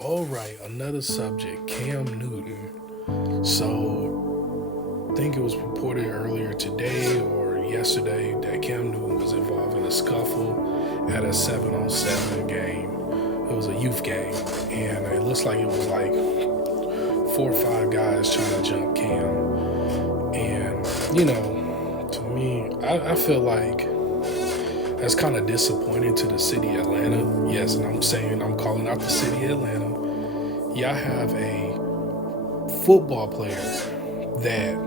All right, another subject, Cam Newton. So, I think it was reported earlier today or yesterday that Cam Newton was involved in a scuffle at a 7-on-7 game. It was a youth game, and it looks like it was like 4 or 5 guys trying to jump Cam. And, to me, I feel like that's kind of disappointing to the city of Atlanta. Yes, and I'm calling out the city of Atlanta. Y'all have a football player that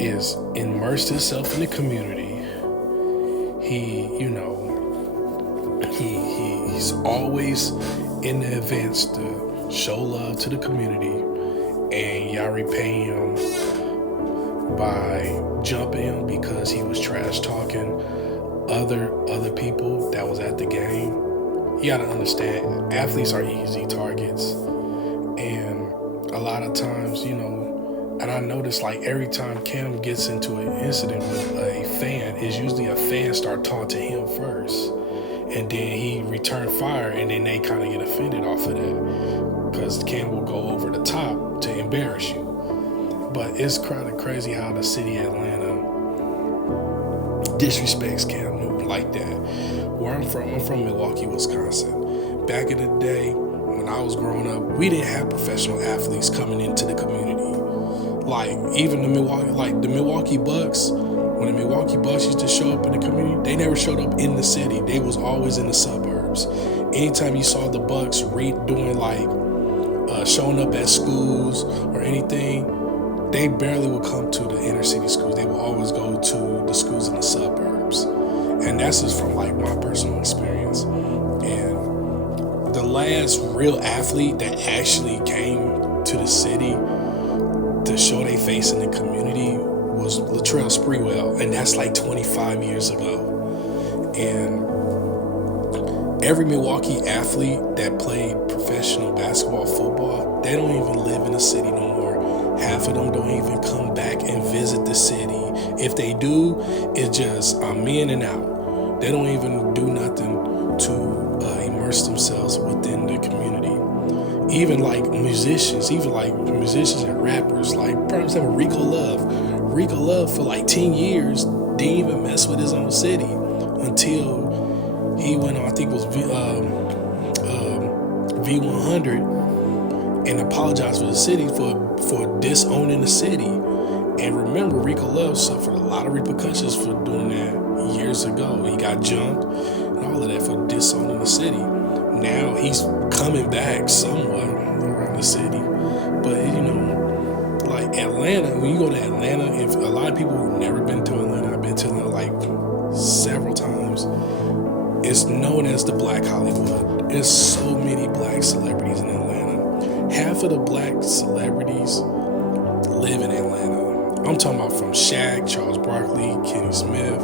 is immersed himself in the community. He's always in the events to show love to the community, and y'all repay him by jumping him because he was trash talking other people that was at the game. You gotta understand, athletes are easy targets, and a lot of times, and I notice like every time Cam gets into an incident with a fan, it's usually a fan start taunting him first, and then he return fire, and then they kind of get offended off of that because Cam will go over the top to embarrass you. But it's kind of crazy how the city of Atlanta disrespects Cam Newton like that. Where I'm from Milwaukee, Wisconsin. Back in the day, when I was growing up, we didn't have professional athletes coming into the community. Like even the Milwaukee Bucks, when the Milwaukee Bucks used to show up in the community, they never showed up in the city. They was always in the suburbs. Anytime you saw the Bucks doing showing up at schools or anything, they barely would come to the inner city schools. They would always go to the schools in the suburbs. And that's just from like my personal experience. And the last real athlete that actually came to the city to show their face in the community was Latrell Sprewell. And that's like 25 years ago. And every Milwaukee athlete that played professional basketball, football, they don't even live in the city no more. Half of them don't even come back and visit the city. If they do, it's just in and out. They don't even do nothing to immerse themselves within the community. Even like musicians and rappers, like for example, Rico Love. Rico Love for like 10 years didn't even mess with his own city until he went on, I think it was V100, and apologized for the city for disowning the city. And remember, Rico Love suffered a lot of repercussions for doing that years ago. He got jumped and all of that for disowning the city. Now he's coming back somewhat around the city. But like Atlanta, when you go to Atlanta, if a lot of people who've never been to Atlanta, I've been to Atlanta like several times, it's known as the Black Hollywood. There's so many black celebrities in Atlanta. Half of the black celebrities live in Atlanta. I'm talking about from Shaq, Charles Barkley, Kenny Smith,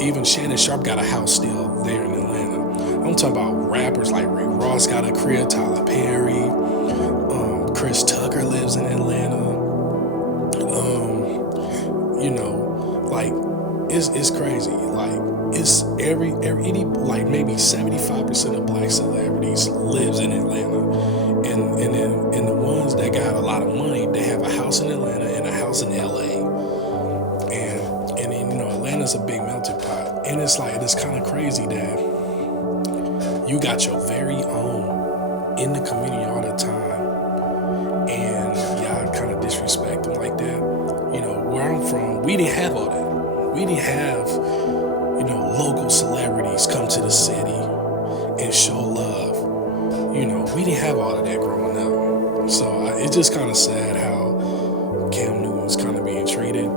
even Shannon Sharp got a house still there in Atlanta. I'm talking about rappers like Rick Ross got a crib, Tyler Perry, Chris Tucker lives in Atlanta. It's crazy. Like it's every like maybe 75% of black celebrities lives in Atlanta. And the ones that got a lot of money, they have a house in Atlanta and a house in LA. And then, Atlanta's a big melting pot. And it's kind of crazy that you got your very own in the community all the time. And y'all kind of disrespect them like that. Where I'm from, we didn't have all that. We didn't have, local celebrities come to the city and show love. We didn't have all of that growing up. So it's just kind of sad how Cam Newton's kind of being treated.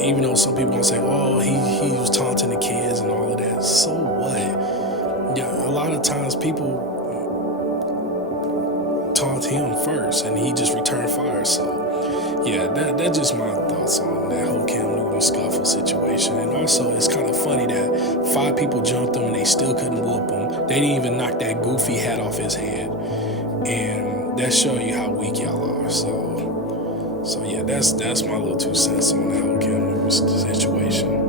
Even though some people gonna say, oh, he was taunting the kids and all of that. So what? Yeah, a lot of times people taunt him first and he just returned fire. So yeah, that's just my thoughts on that whole Cam Newton scuffle situation. And also, it's kind of funny that 5 people jumped him and they still couldn't whoop him. They didn't even knock that goofy hat off his head. And that show you how weak y'all are. So yeah, that's my little 2 cents on that whole Cam Newton situation.